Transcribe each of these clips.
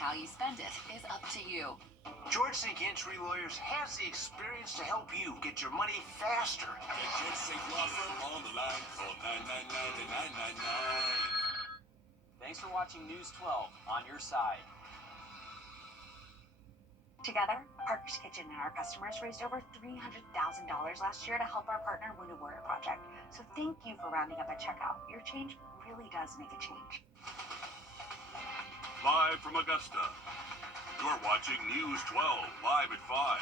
how you spend it is up to you. George St. Gentry Lawyers has the experience to help you get your money faster. Get George St. Law Firm on the line. Call 999-999. Thanks for watching News 12 on your side. Together, Parker's Kitchen and our customers raised over $300,000 last year to help our partner Wrdw project. So thank you for rounding up at checkout. Your change really does make a change. Live from Augusta, you're watching News 12 live at 5.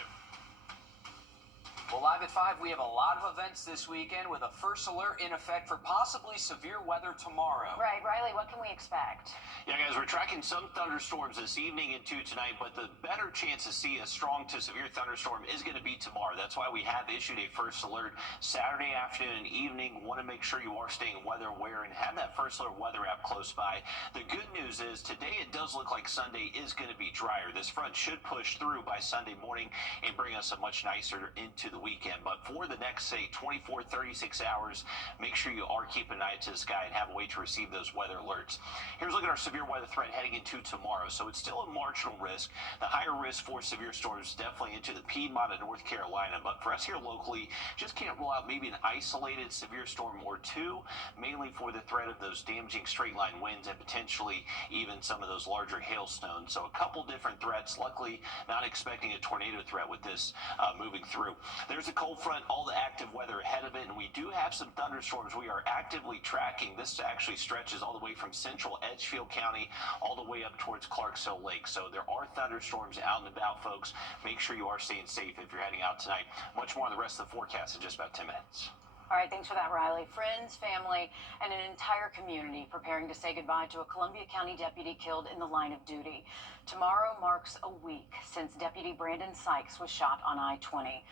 Well, live at 5, we have a lot of events this weekend with a first alert in effect for possibly severe weather tomorrow. Right, Riley, what can we expect? Yeah, guys, we're tracking some thunderstorms this evening into tonight, but the better chance to see a strong to severe thunderstorm is going to be tomorrow. That's why we have issued a first alert Saturday afternoon and evening. Want to make sure you are staying weather aware and have that first alert weather app close by. The good news is today it does look like Sunday is going to be drier. This front should push through by Sunday morning and bring us a much nicer into the weekend. But for the next, say, 24, 36 hours, make sure you are keeping an eye to the sky and have a way to receive those weather alerts. Here's a look at our severe weather threat heading into tomorrow. So it's still a marginal risk. The higher risk for severe storms definitely into the Piedmont of North Carolina. But for us here locally, just can't rule out maybe an isolated severe storm or two, mainly for the threat of those damaging straight line winds and potentially even some of those larger hailstones. So a couple different threats. Luckily, not expecting a tornado threat with this moving through. There's a cold front, all the active weather ahead of it, and we do have some thunderstorms we are actively tracking. This actually stretches all the way from central Edgefield County all the way up towards Clarksville Lake. So there are thunderstorms out and about, folks. Make sure you are staying safe if you're heading out tonight. Much more on the rest of the forecast in just about 10 minutes. All right, thanks for that, Riley. Friends, family, and an entire community preparing to say goodbye to a Columbia County deputy killed in the line of duty. Tomorrow marks a week since Deputy Brandon Sykes was shot on I-20.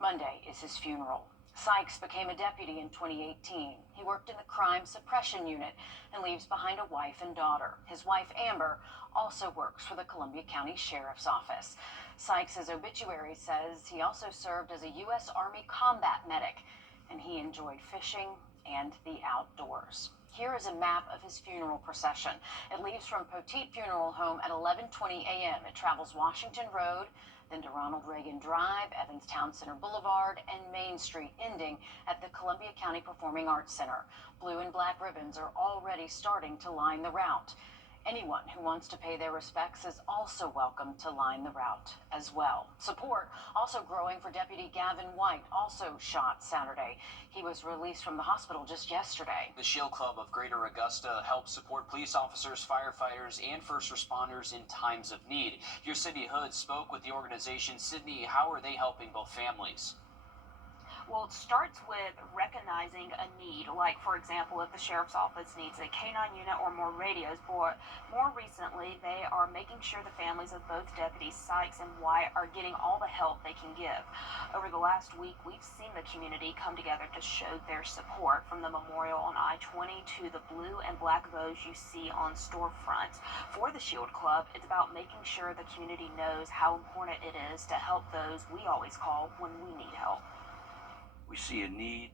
Monday is his funeral. Sykes became a deputy in 2018. He worked in the crime suppression unit and leaves behind a wife and daughter. His wife, Amber, also works for the Columbia County Sheriff's Office. Sykes' obituary says he also served as a U.S. Army combat medic, and he enjoyed fishing and the outdoors. Here is a map of his funeral procession. It leaves from Poteet Funeral Home at 11:20 a.m. It travels Washington Road, then to Ronald Reagan Drive, Evans Town Center Boulevard, and Main Street, ending at the Columbia County Performing Arts Center. Blue and black ribbons are already starting to line the route. Anyone who wants to pay their respects is also welcome to line the route as well. Support also growing for Deputy Gavin White, also shot Saturday. He was released from the hospital just yesterday. The Shield Club of Greater Augusta helps support police officers, firefighters, and first responders in times of need. Your Sydney Hood spoke with the organization. Sydney, how are they helping both families? Well, it starts with recognizing a need, like, for example, if the sheriff's office needs a canine unit or more radios, but more recently, they are making sure the families of both Deputies Sykes and White are getting all the help they can give. Over the last week, we've seen the community come together to show their support, from the memorial on I-20 to the blue and black bows you see on storefronts. For the Shield Club, it's about making sure the community knows how important it is to help those we always call when we need help. We see a need,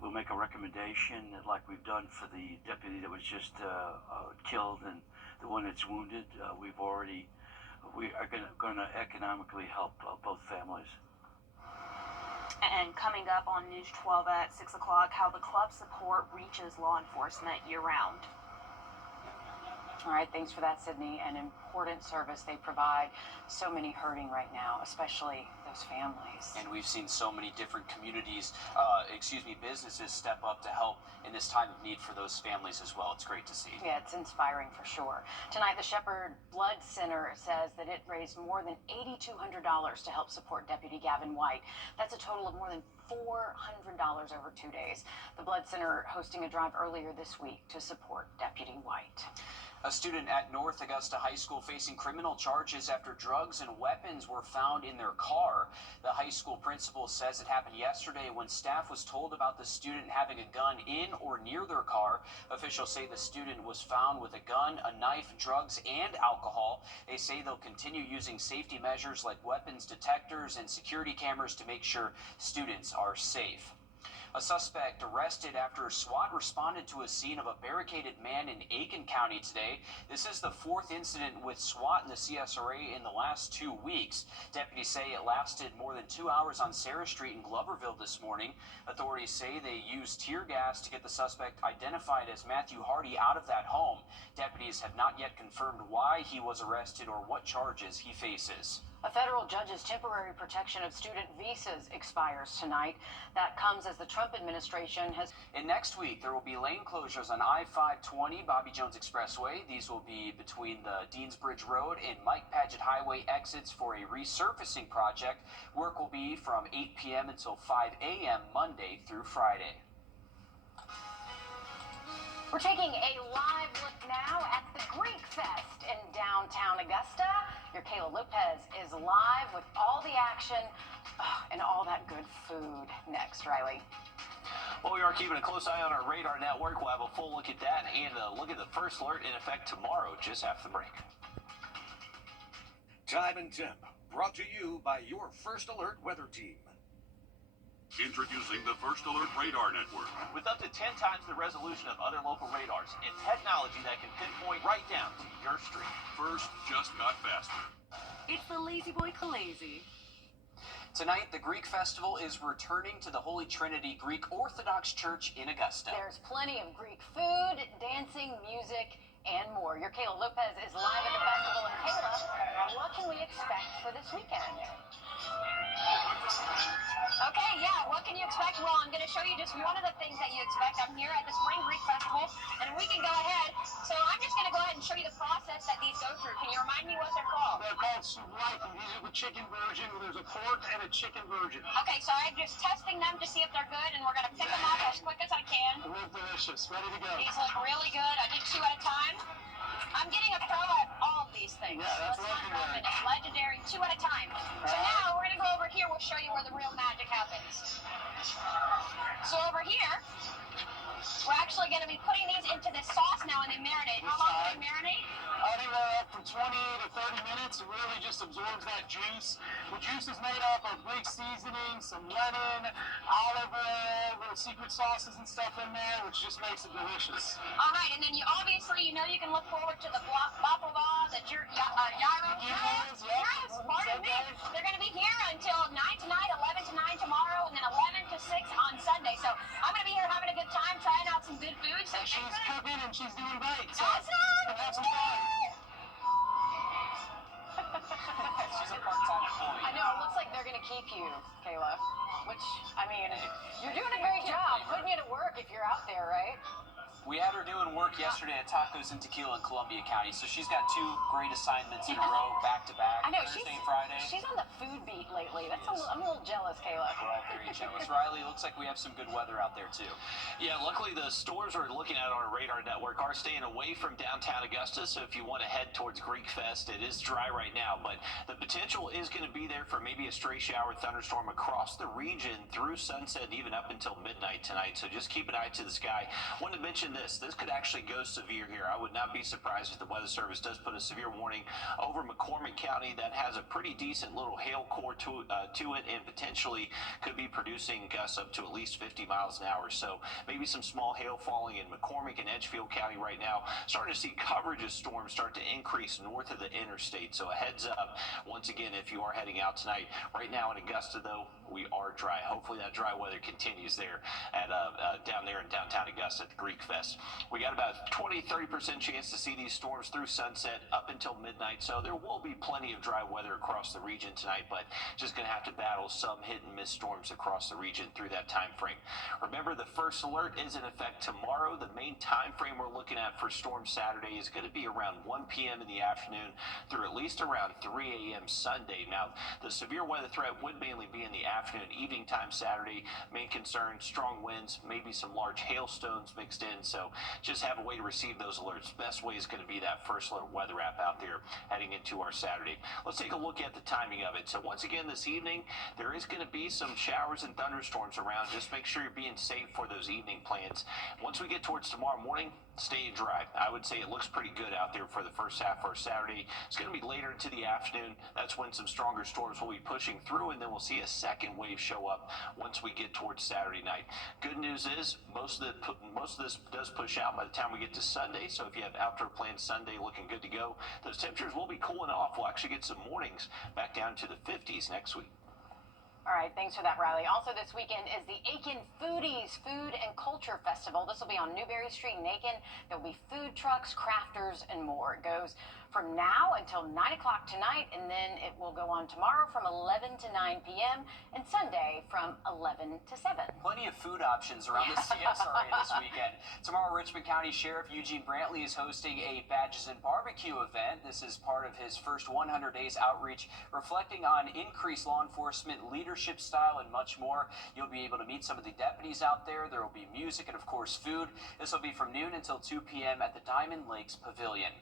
we'll make a recommendation like we've done for the deputy that was just killed and the one that's wounded. We are going to economically help both families. And coming up on News 12 at 6 o'clock, how the club support reaches law enforcement year-round. All right, thanks for that, Sydney. An important service they provide. So many hurting right now, especially those families. And we've seen so many different communities, businesses step up to help in this time of need for those families as well. It's great to see. Yeah, it's inspiring for sure. Tonight, the Shepherd Blood Center says that it raised more than $8,200 to help support Deputy Gavin White. That's a total of more than $400 over 2 days. The Blood Center hosting a drive earlier this week to support Deputy White. A student at North Augusta High School facing criminal charges after drugs and weapons were found in their car. The high school principal says it happened yesterday when staff was told about the student having a gun in or near their car. Officials say the student was found with a gun, a knife, drugs, and alcohol. They say they'll continue using safety measures like weapons detectors and security cameras to make sure students are safe. A suspect arrested after SWAT responded to a scene of a barricaded man in Aiken County today. This is the fourth incident with SWAT and the CSRA in the last 2 weeks. Deputies say it lasted more than 2 hours on Sarah Street in Gloverville this morning. Authorities say they used tear gas to get the suspect identified as Matthew Hardy out of that home. Deputies have not yet confirmed why he was arrested or what charges he faces. A federal judge's temporary protection of student visas expires tonight. That comes as the Trump administration has... And next week, there will be lane closures on I-520 Bobby Jones Expressway. These will be between the Deansbridge Road and Mike Paget Highway exits for a resurfacing project. Work will be from 8 p.m. until 5 a.m. Monday through Friday. We're taking a live look now at the Greek Fest in downtown Augusta. Your Kayla Lopez is live with all the action and all that good food. Next, Riley. Well, we are keeping a close eye on our radar network. We'll have a full look at that and a look at the first alert in effect tomorrow, just after the break. Time and temp, brought to you by your First Alert weather team. Introducing the First Alert Radar Network. With up to 10 times the resolution of other local radars and technology that can pinpoint right down to your street. First just got faster. It's the Lazy Boy Khaleesi. Tonight, the Greek Festival is returning to the Holy Trinity Greek Orthodox Church in Augusta. There's plenty of Greek food, dancing, music, and more. Your Kayla Lopez is live at the festival. And Kayla, what can we expect for this weekend? Okay, yeah, what can you expect? Well, I'm going to show you just one of the things that you expect. I'm here at the Spring Greek Festival, and we can go ahead. So I'm just going to go ahead and show you the process that these go through. Can you remind me what they're called? They're called souvlaki. These are the chicken version. There's a pork and a chicken version. Okay, so I'm just testing them to see if they're good, and we're going to pick them up as quick as I can. They look delicious. Ready to go. These look really good. I did 2 at a time. I'm getting a pro at all of these things. Yeah, that's Let's not legendary. rub it. It's legendary, 2 at a time. So now we're going to go over here. We'll show you where the real magic happens. So over here, we're actually going to be putting these into this sauce now and they marinate. How long do they marinate? Anywhere up from 20 to 30 minutes. It really just absorbs that juice. The juice is made up of Greek seasoning, some lemon, olive oil, little secret sauces and stuff in there, which just makes it delicious. All right, and then you obviously, you can look forward to the baklava, the gyros. Gyros, yeah. Gyros, pardon me. They're going to be here until 9 tonight, 11 to 9 tomorrow, and then 11 to 6 on Sunday. So I'm going to be here having a good time, trying out some good food. So And she's cooking and she's doing great. So awesome! we'll have some fun. She's a part-time employee. I know, it looks like they're going to keep you, Kayla. Which, I mean, you're doing a great job putting you to work if you're out there, right? We had her doing work yesterday at Tacos and Tequila in Columbia County, so she's got 2 great assignments in a row, back to back. I know, Thursday and Friday. she's on the food beat lately. I'm a little jealous, Kayla. We're all very jealous. Riley, looks like we have some good weather out there too. Yeah, luckily the stores we're looking at on our radar network are staying away from downtown Augusta, so if you want to head towards Greek Fest, it is dry right now, but the potential is going to be there for maybe a stray shower thunderstorm across the region through sunset and even up until midnight tonight, so just keep an eye to the sky. Want to mention this could actually go severe here. I would not be surprised if the Weather Service does put a severe warning over McCormick County that has a pretty decent little hail core to it and potentially could be producing gusts up to at least 50 miles an hour. So maybe some small hail falling in McCormick and Edgefield County right now. Starting to see coverage of storms start to increase north of the interstate. So a heads up, once again, if you are heading out tonight. Right now in Augusta, though, we are dry. Hopefully that dry weather continues there at down there in downtown Augusta at the Greek Fest. We got about 20-30% chance to see these storms through sunset up until midnight, so there will be plenty of dry weather across the region tonight, but just going to have to battle some hit and miss storms across the region through that time frame. Remember, the first alert is in effect tomorrow. The main time frame we're looking at for Storm Saturday is going to be around 1 p.m. in the afternoon through at least around 3 a.m. Sunday. Now, the severe weather threat would mainly be in the afternoon, evening time Saturday. Main concern, strong winds, maybe some large hailstones mixed in, so just have a way to receive those alerts. Best way is going to be that first alert weather app out there heading into our Saturday. Let's take a look at the timing of it. So once again this evening, there is going to be some showers and thunderstorms around. Just make sure you're being safe for those evening plans. Once we get towards tomorrow morning, stay dry. I would say it looks pretty good out there for the first half for Saturday. It's going to be later into the afternoon. That's when some stronger storms will be pushing through, and then we'll see a second second wave show up once we get towards Saturday night. Good news is most of this does push out by the time we get to Sunday. So if you have outdoor plans Sunday looking good to go, those temperatures will be cooling off. We'll actually get some mornings back down to the 50s next week. All right, thanks for that, Riley. Also this weekend is the Aiken Foodies Food and Culture Festival. This will be on Newberry Street in Aiken. There'll be food trucks, crafters, and more. It goes from now until 9 o'clock tonight, and then it will go on tomorrow from 11 to 9 p.m. and Sunday from 11 to 7. Plenty of food options around the CSRA this weekend. Tomorrow, Richmond County Sheriff Eugene Brantley is hosting a Badges and Barbecue event. This is part of his first 100 days outreach, reflecting on increased law enforcement leadership style and much more. You'll be able to meet some of the deputies out there. There will be music and, of course, food. This will be from noon until 2 p.m. at the Diamond Lakes Pavilion.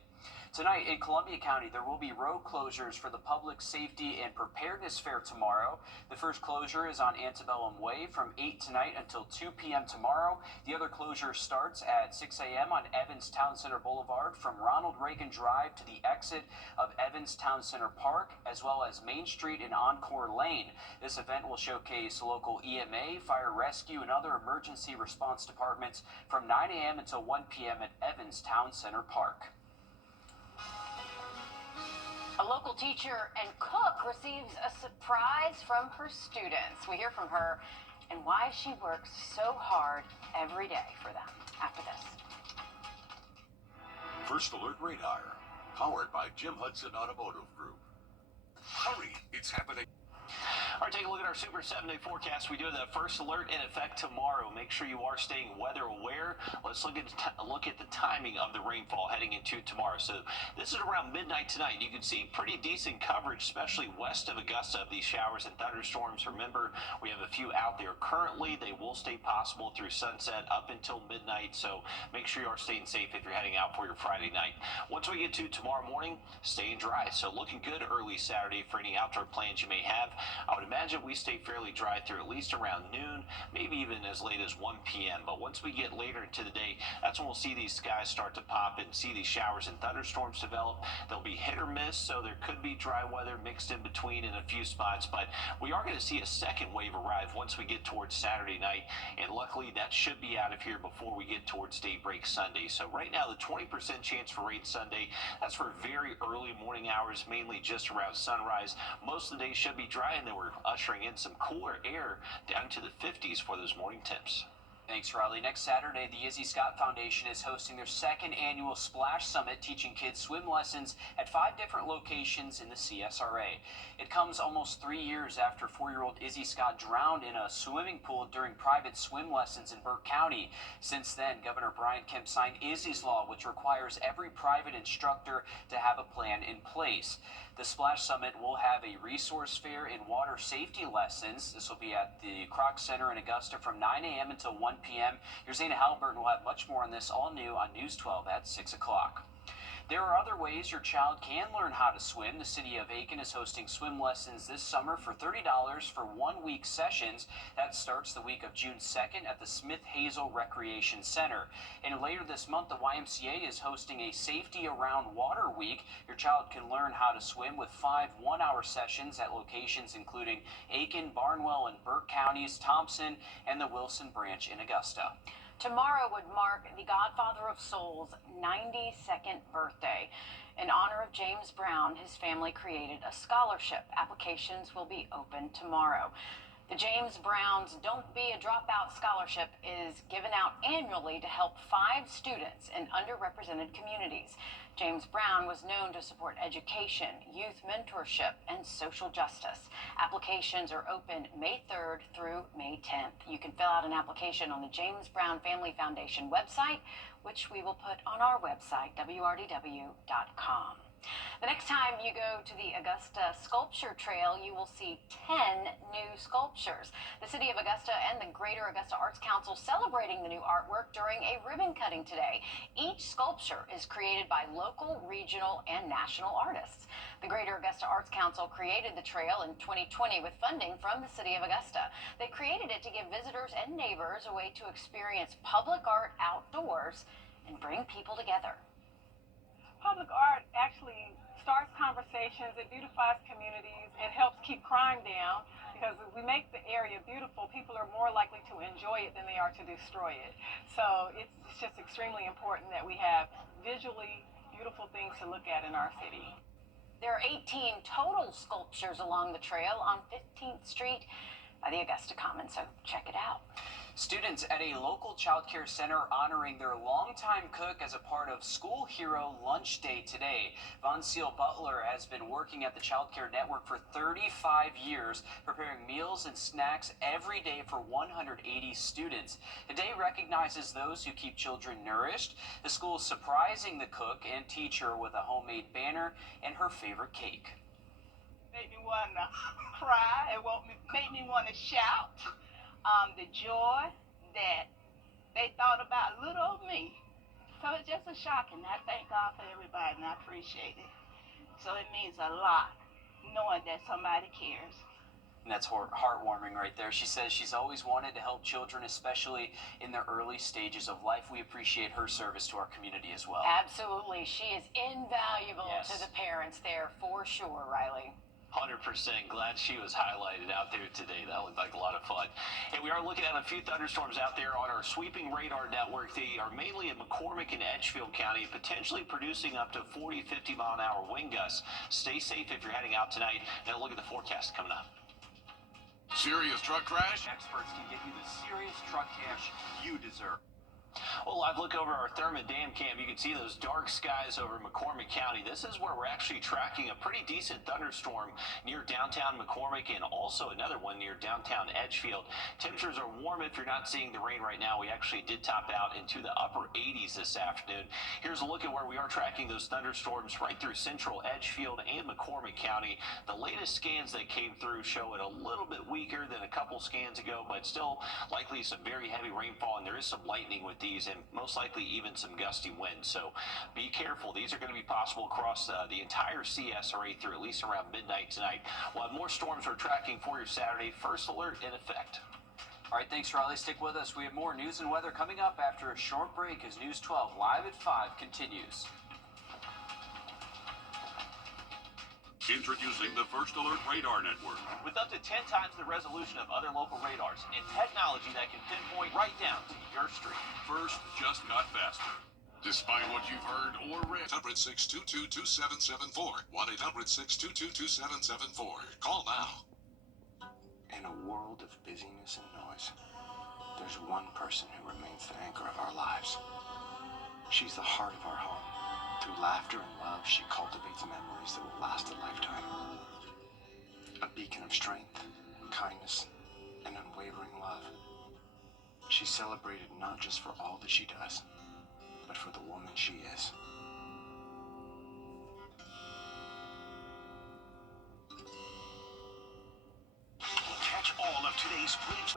Tonight in Columbia County, there will be road closures for the Public Safety and Preparedness Fair tomorrow. The first closure is on Antebellum Way from 8 tonight until 2 p.m. tomorrow. The other closure starts at 6 a.m. on Evans Town Center Boulevard from Ronald Reagan Drive to the exit of Evans Town Center Park, as well as Main Street and Encore Lane. This event will showcase local EMA, fire rescue, and other emergency response departments from 9 a.m. until 1 p.m. at Evans Town Center Park. A local teacher and cook receives a surprise from her students. We hear from her and why she works so hard every day for them after this. First Alert Radar, powered by Jim Hudson Automotive Group. Hurry, it's happening. All right, take a look at our Super 7-day forecast. We do have that first alert in effect tomorrow. Make sure you are staying weather aware. Let's look at the timing of the rainfall heading into tomorrow. So this is around midnight tonight. You can see pretty decent coverage, especially west of Augusta, of these showers and thunderstorms. Remember, we have a few out there currently. They will stay possible through sunset up until midnight. So make sure you are staying safe if you're heading out for your Friday night. Once we get to tomorrow morning, staying dry. So looking good early Saturday for any outdoor plans you may have. I would imagine we stay fairly dry through at least around noon, maybe even as late as 1 p.m. But once we get later into the day, that's when we'll see these skies start to pop and see these showers and thunderstorms develop. They'll be hit or miss, so there could be dry weather mixed in between in a few spots. But we are going to see a second wave arrive once we get towards Saturday night. And luckily, that should be out of here before we get towards daybreak Sunday. So right now, the 20% chance for rain Sunday, that's for very early morning hours, mainly just around sunrise. Most of the day should be dry, and then we're ushering in some cooler air down to the 50s for those morning temps. Thanks, Riley. Next Saturday, the Izzy Scott Foundation is hosting their second annual Splash Summit, teaching kids swim lessons at 5 different locations in the CSRA. It comes almost 3 years after 4-year-old Izzy Scott drowned in a swimming pool during private swim lessons in Burke County. Since then, Governor Brian Kemp signed Izzy's Law, which requires every private instructor to have a plan in place. The Splash Summit will have a resource fair and water safety lessons. This will be at the Kroc Center in Augusta from 9 a.m. until 1 p.m. Your Zana Halliburton will have much more on this, all new on News 12 at 6 o'clock. There are other ways your child can learn how to swim. The city of Aiken is hosting swim lessons this summer for $30 for 1-week sessions. That starts the week of June 2nd at the Smith Hazel Recreation Center. And later this month, the YMCA is hosting a Safety Around Water Week. Your child can learn how to swim with 5 one-hour sessions at locations including Aiken, Barnwell, and Burke counties, Thompson, and the Wilson Branch in Augusta. Tomorrow would mark the Godfather of Soul's 92nd birthday. In honor of James Brown, his family created a scholarship. Applications will be open tomorrow. The James Brown's Don't Be a Dropout Scholarship is given out annually to help 5 students in underrepresented communities. James Brown was known to support education, youth mentorship, and social justice. Applications are open May 3rd through May 10th. You can fill out an application on the James Brown Family Foundation website, which we will put on our website, wrdw.com. The next time you go to the Augusta Sculpture Trail, you will see 10 new sculptures. The City of Augusta and the Greater Augusta Arts Council celebrating the new artwork during a ribbon cutting today. Each sculpture is created by local, regional, and national artists. The Greater Augusta Arts Council created the trail in 2020 with funding from the City of Augusta. They created it to give visitors and neighbors a way to experience public art outdoors and bring people together. Public art actually starts conversations, it beautifies communities, it helps keep crime down. because if we make the area beautiful, people are more likely to enjoy it than they are to destroy it. So it's just extremely important that we have visually beautiful things to look at in our city. There are 18 total sculptures along the trail on 15th Street by the Augusta Commons, so check it out. Students at a local child care center honoring their longtime cook as a part of School Hero Lunch Day today. Von Seal Butler has been working at the Child Care Network for 35 years, preparing meals and snacks every day for 180 students. The day recognizes those who keep children nourished. The school is surprising the cook and teacher with a homemade banner and her favorite cake. Made me want to cry. It made me want to shout. The joy that they thought about little old me. So it's just a shocking. I thank God for everybody and I appreciate it. So it means a lot knowing that somebody cares. And that's heartwarming right there. She says she's always wanted to help children, especially in their early stages of life. We appreciate her service to our community as well. Absolutely. She is invaluable to the parents there for sure, Riley. 100%. Glad she was highlighted out there today. That looked like a lot of fun. And we are looking at a few thunderstorms out there on our sweeping radar network. They are mainly in McCormick and Edgefield County, potentially producing up to 40, 50 mile an hour wind gusts. Stay safe if you're heading out tonight. And look at the forecast coming up. Serious truck crash? Experts can give you the serious truck cash you deserve. Well, live look over our Thurman Dam cam. You can see those dark skies over McCormick County. This is where we're actually tracking a pretty decent thunderstorm near downtown McCormick and also another one near downtown Edgefield. Temperatures are warm if you're not seeing the rain right now. We actually did top out into the upper 80s this afternoon. Here's a look at where we are tracking those thunderstorms right through central Edgefield and McCormick County. The latest scans that came through show it a little bit weaker than a couple scans ago, but still likely some very heavy rainfall, and there is some lightning with these and most likely even some gusty winds. So be careful. These are going to be possible across the entire CSRA through at least around midnight tonight. We'll have more storms we're tracking for your Saturday. First alert in effect. All right, thanks, Riley. Stick with us. We have more news and weather coming up after a short break as News 12 Live at 5 continues. Introducing the First Alert Radar Network. With up to 10 times the resolution of other local radars and technology that can pinpoint right down to your street. First just got faster. Despite what you've heard or read, 1-800-622-2774. 1-800-622-2774. Call now. In a world of busyness and noise, there's one person who remains the anchor of our lives. She's the heart of our home. Through laughter and love, she cultivates memories that will last a lifetime. A beacon of strength, kindness, and unwavering love. She's celebrated not just for all that she does, but for the woman she is. Catch all of today's Flames.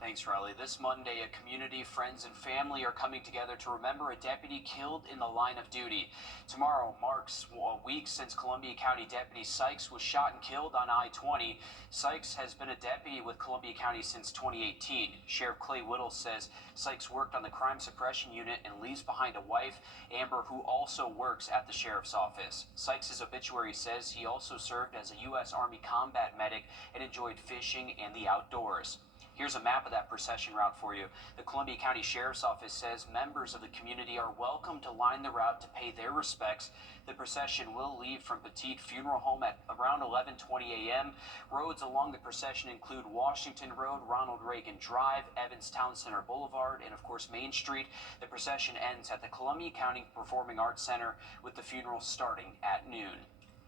Thanks, Riley. This Monday, a community, friends, and family are coming together to remember a deputy killed in the line of duty. Tomorrow marks a week since Columbia County Deputy Sykes was shot and killed on I-20. Sykes has been a deputy with Columbia County since 2018. Sheriff Clay Whittle says Sykes worked on the crime suppression unit and leaves behind a wife, Amber, who also works at the sheriff's office. Sykes' obituary says he also served as a U.S. Army combat medic and enjoyed fishing and the outdoors. Here's a map of that procession route for you. The Columbia County Sheriff's Office says members of the community are welcome to line the route to pay their respects. The procession will leave from Petite Funeral Home at around 11:20 a.m. Roads along the procession include Washington Road, Ronald Reagan Drive, Evans Town Center Boulevard, and of course Main Street. The procession ends at the Columbia County Performing Arts Center with the funeral starting at noon.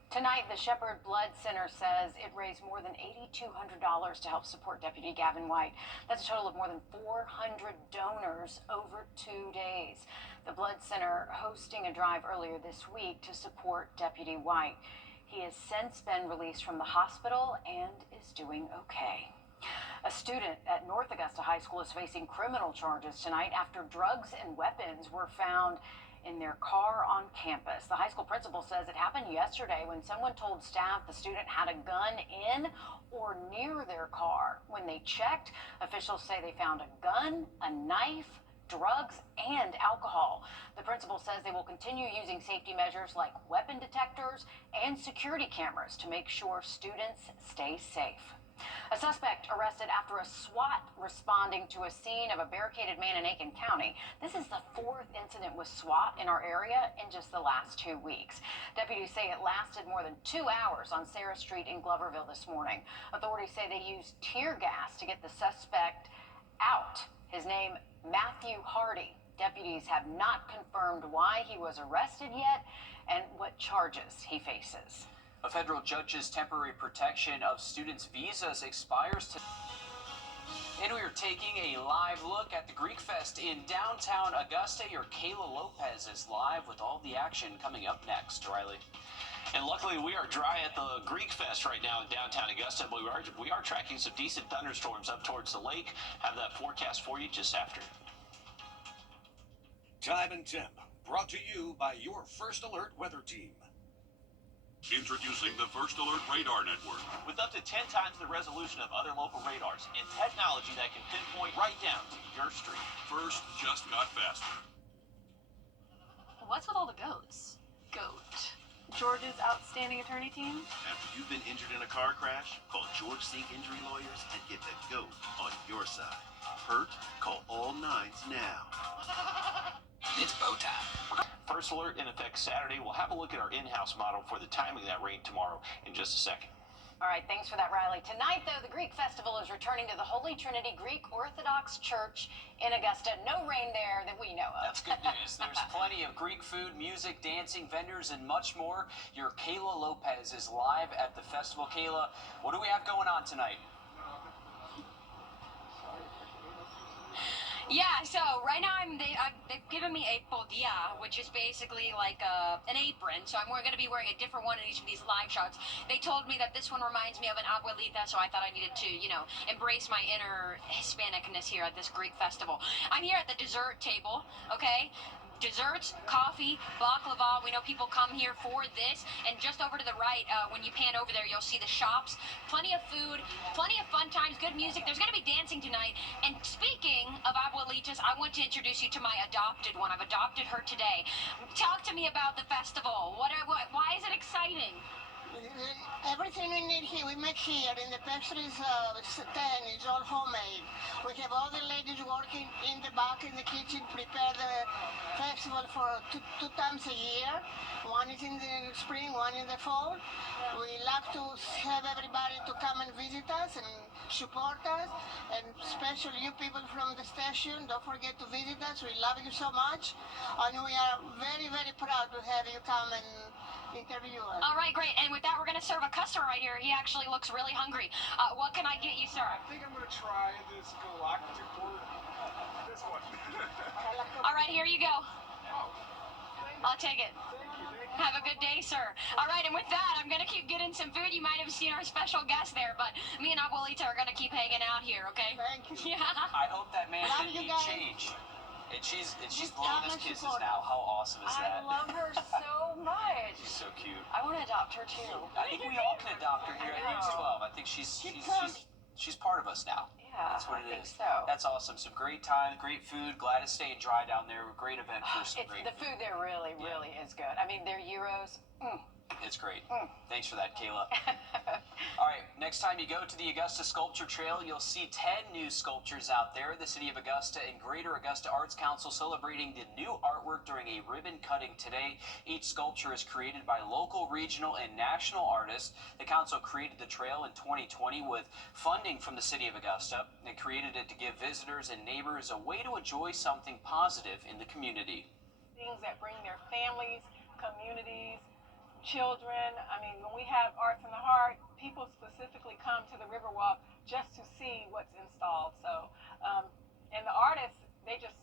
Tonight, the Shepherd Blood Center says it raised more than $8,200 to help support Deputy Gavin White. That's a total of more than 400 donors over 2 days. The Blood Center hosting a drive earlier this week to support Deputy White. He has since been released from the hospital and is doing okay. A student at North Augusta High School is facing criminal charges tonight after drugs and weapons were found in their car on campus. The high school principal says it happened yesterday when someone told staff the student had a gun in or near their car. When they checked, officials say they found a gun, a knife, drugs, and alcohol. The principal says they will continue using safety measures like weapon detectors and security cameras to make sure students stay safe. A A suspect arrested after a SWAT responding to a scene of a barricaded man in Aiken County. This is the fourth incident with SWAT in our area in just the last 2 weeks. Deputies say it lasted more than 2 hours on Sarah Street in Gloverville this morning. Authorities say they used tear gas to get the suspect out. His name, Matthew Hardy. Deputies have not confirmed why he was arrested yet and what charges he faces. A federal judge's temporary protection of students' visas expires today. And we are taking a live look at the Greek Fest in downtown Augusta. Your Kayla Lopez is live with all the action coming up next. Riley. And luckily, we are dry at the Greek Fest right now in downtown Augusta, but we are tracking some decent thunderstorms up towards the lake. Have that forecast for you just after. Time and temp, brought to you by your First Alert weather team. Introducing the First Alert Radar Network. With up to 10 times the resolution of other local radars and technology that can pinpoint right down to your street. First just got faster. What's with all the goats? Goat. George's outstanding attorney team? After you've been injured in a car crash, call George Sink Injury Lawyers and get the GOAT on your side. Hurt? Call all nines now. It's bow time. First Alert in effect Saturday. We'll have a look at our in-house model for the timing of that rain tomorrow in just a second. All right, thanks for that, Riley. Tonight, though, the Greek Festival is returning to the Holy Trinity Greek Orthodox Church in Augusta. No rain there that we know of. That's good news. There's plenty of Greek food, music, dancing, vendors, and much more. Your Kayla Lopez is live at the festival. Kayla, what do we have going on tonight? Yeah, so right now they've given me a podia, which is basically like an apron. So I'm going to be wearing a different one in each of these live shots. They told me that this one reminds me of an abuelita, so I thought I needed to, embrace my inner Hispanicness here at this Greek festival. I'm here at the dessert table, okay? Desserts, coffee, baklava. We know people come here for this. And just over to the right, when you pan over there, you'll see the shops. Plenty of food, plenty of fun times, good music. There's going to be dancing tonight. And speaking of abuelitas, I want to introduce you to my adopted one. I've adopted her today. Talk to me about the festival. Why is it exciting? Everything we need here, we make here in the pastries stand is all homemade. We have all the ladies working in the back in the kitchen, prepare the festival for two times a year. One is in the spring, one in the fall. We love to have everybody to come and visit us and support us, and especially you people from the station, don't forget to visit us. We love you so much, and we are very, very proud to have you come and interview us. All right, great. And with that, we're going to serve a customer right here. He actually looks really hungry. What can I get you, sir? I think I'm going to try this galactic order. This one. All right, here you go. I'll take it. Have a good day, sir. All right, and with that, I'm going to keep getting some food. You might have seen our special guest there, but me and Abuelita are going to keep hanging out here, okay? Thank you. Yeah. I hope that man didn't need change. And she's blowing us kisses now. How awesome is that? I love her so much. She's so cute. I want to adopt her too. I think we all can adopt her here at age 12. I think she's part of us now. Yeah, that's what it is. So. That's awesome. Some great time, great food. Glad to stay dry down there. Great event for some great The food there really is good. I mean, their gyros. It's great. Thanks for that, Kayla. All right, next time you go to the Augusta Sculpture Trail, you'll see 10 new sculptures out there. The City of Augusta and Greater Augusta Arts Council celebrating the new artwork during a ribbon cutting today. Each sculpture is created by local, regional, and national artists. The council created the trail in 2020 with funding from the City of Augusta. They created it to give visitors and neighbors a way to enjoy something positive in the community. Things that bring their families, communities, children. I mean, when we have Arts in the Heart, people specifically come to the Riverwalk just to see what's installed. So, and the artists, they just,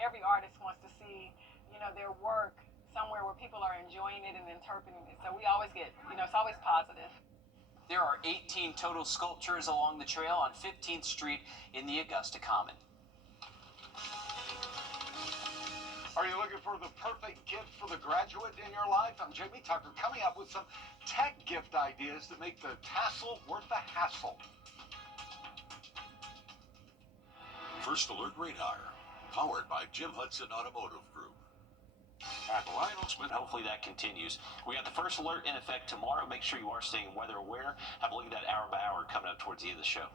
every artist wants to see, their work somewhere where people are enjoying it and interpreting it. So we always get, it's always positive. There are 18 total sculptures along the trail on 15th Street in the Augusta Common. Are you looking for the perfect gift for the graduate in your life? I'm Jamie Tucker, coming up with some tech gift ideas that make the tassel worth the hassle. First Alert Radar, powered by Jim Hudson Automotive Group. At Lionel Smith. Hopefully that continues. We got the first alert in effect tomorrow. Make sure you are staying weather aware. Have a look at that hour by hour coming up towards the end of the show.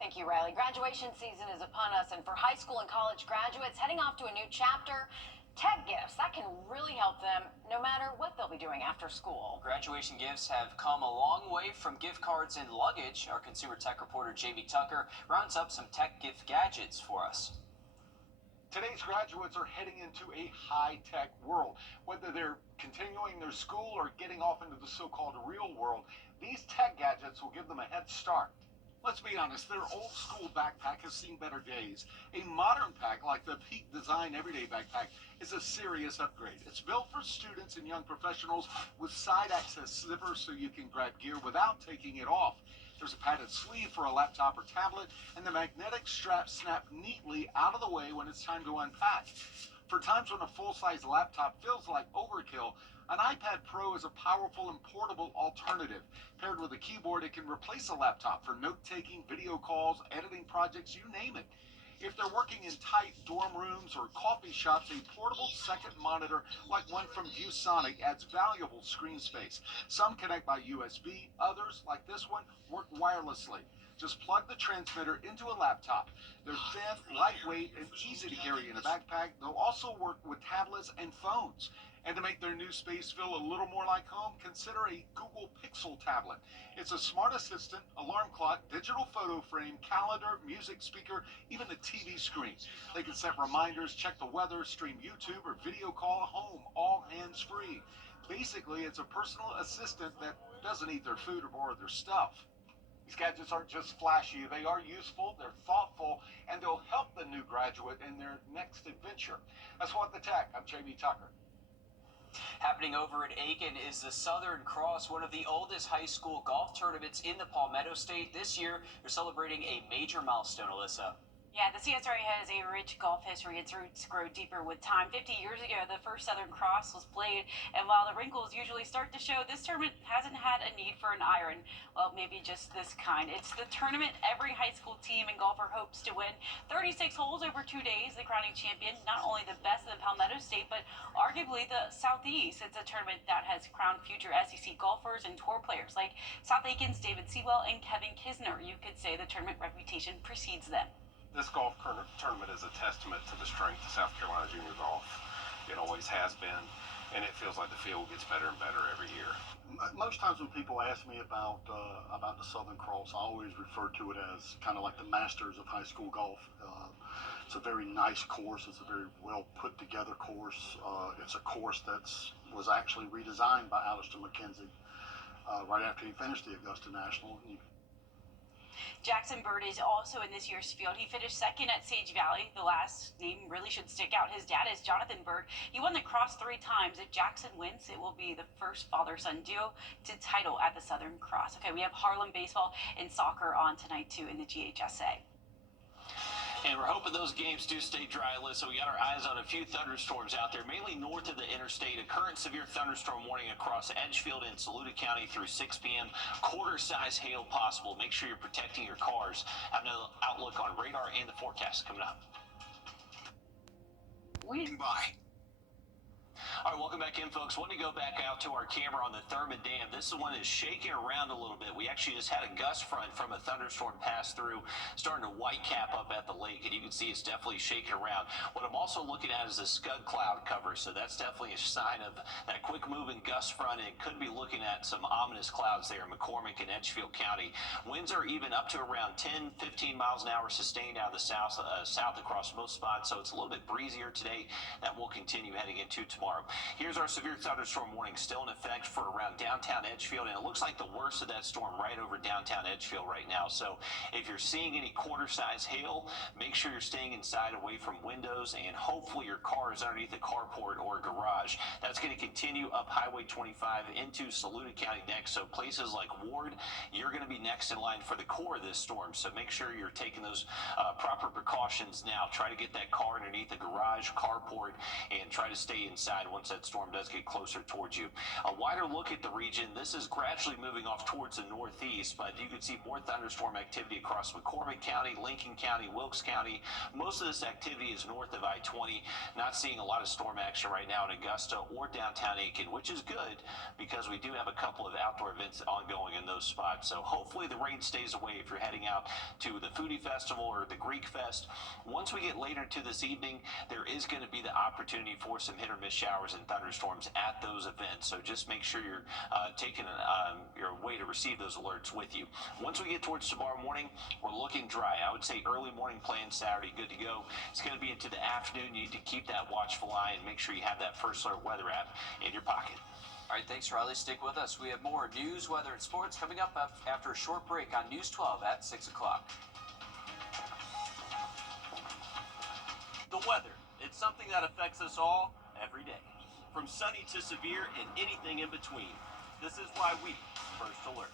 Thank you, Riley. Graduation season is upon us, and for high school and college graduates heading off to a new chapter, tech gifts, that can really help them no matter what they'll be doing after school. Graduation gifts have come a long way from gift cards and luggage. Our consumer tech reporter Jamie Tucker rounds up some tech gift gadgets for us. Today's graduates are heading into a high-tech world. Whether they're continuing their school or getting off into the so-called real world, these tech gadgets will give them a head start. Let's be honest, their old-school backpack has seen better days. A modern pack, like the Peak Design Everyday Backpack, is a serious upgrade. It's built for students and young professionals with side-access zippers so you can grab gear without taking it off. There's a padded sleeve for a laptop or tablet, and the magnetic straps snap neatly out of the way when it's time to unpack. For times when a full-size laptop feels like overkill, an iPad Pro is a powerful and portable alternative. Paired with a keyboard, it can replace a laptop for note-taking, video calls, editing projects, you name it. If they're working in tight dorm rooms or coffee shops, a portable second monitor like one from ViewSonic adds valuable screen space. Some connect by USB, others, like this one, work wirelessly. Just plug the transmitter into a laptop. They're thin, lightweight, and easy to carry in a backpack. They'll also work with tablets and phones. And to make their new space feel a little more like home, consider a Google Pixel tablet. It's a smart assistant, alarm clock, digital photo frame, calendar, music speaker, even a TV screen. They can set reminders, check the weather, stream YouTube, or video call home, all hands-free. Basically, it's a personal assistant that doesn't eat their food or borrow their stuff. These gadgets aren't just flashy, they are useful, they're thoughtful, and they'll help the new graduate in their next adventure. That's What the Tech. I'm Jamie Tucker. Happening over at Aiken is the Southern Cross, one of the oldest high school golf tournaments in the Palmetto State. This year, they're celebrating a major milestone, Alyssa. Yeah, the CSRA has a rich golf history. Its roots grow deeper with time. 50 years ago, the first Southern Cross was played, and while the wrinkles usually start to show, this tournament hasn't had a need for an iron. Well, maybe just this kind. It's the tournament every high school team and golfer hopes to win. 36 holes over 2 days, the crowning champion, not only the best in the Palmetto State, but arguably the Southeast. It's a tournament that has crowned future SEC golfers and tour players like South Aiken's David Sewell and Kevin Kisner. You could say the tournament reputation precedes them. This golf tournament is a testament to the strength of South Carolina junior golf. It always has been, and it feels like the field gets better and better every year. Most times when people ask me about the Southern Cross, I always refer to it as kind of like the Masters of high school golf. It's a very nice course. It's a very well put together course. It's a course that was actually redesigned by Alistair McKenzie right after he finished the Augusta National. Jackson Bird is also in this year's field. He finished second at Sage Valley. The last name really should stick out. His dad is Jonathan Bird. He won the cross 3 times. If Jackson wins, it will be the first father-son duo to title at the Southern Cross. Okay, we have Harlem baseball and soccer on tonight, too, in the GHSA. And we're hoping those games do stay dry, Alyssa. We got our eyes on a few thunderstorms out there, mainly north of the interstate. A current severe thunderstorm warning across Edgefield and Saluda County through 6 p.m. Quarter-size hail possible. Make sure you're protecting your cars. Have an outlook on radar and the forecast coming up. Bye. All right, welcome back in, folks. Want to go back out to our camera on the Thurman Dam. This is one that's shaking around a little bit. We actually just had a gust front from a thunderstorm pass through, starting to white cap up at the lake, and you can see it's definitely shaking around. What I'm also looking at is the scud cloud cover, so that's definitely a sign of that quick-moving gust front, and could be looking at some ominous clouds there in McCormick and Edgefield County. Winds are even up to around 10, 15 miles an hour sustained out of the south across most spots, so it's a little bit breezier today. That will continue heading into tomorrow. Here's our severe thunderstorm warning still in effect for around downtown Edgefield, and it looks like the worst of that storm right over downtown Edgefield right now. So if you're seeing any quarter-size hail, make sure you're staying inside away from windows, and hopefully your car is underneath a carport or a garage. That's going to continue up Highway 25 into Saluda County next. So places like Ward, you're going to be next in line for the core of this storm. So make sure you're taking those proper precautions now. Try to get that car underneath a garage, carport, and try to stay inside side once that storm does get closer towards you. A wider look at the region, this is gradually moving off towards the northeast, but you can see more thunderstorm activity across McCormick County, Lincoln County, Wilkes County. Most of this activity is north of I-20. Not seeing a lot of storm action right now in Augusta or downtown Aiken, which is good because we do have a couple of outdoor events ongoing in those spots. So hopefully the rain stays away if you're heading out to the Foodie Festival or the Greek Fest. Once we get later into this evening, there is going to be the opportunity for some hit or miss showers and thunderstorms at those events. So just make sure you're taking your way to receive those alerts with you. Once we get towards tomorrow morning, we're looking dry. I would say early morning plans Saturday, good to go. It's going to be into the afternoon. You need to keep that watchful eye and make sure you have that First Alert weather app in your pocket. All right, thanks, Riley. Stick with us. We have more news, weather, and sports coming up after a short break on News 12 at 6 o'clock. The weather, it's something that affects us all every day. From sunny to severe and anything in between. This is why we First Alert.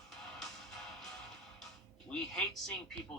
We hate seeing people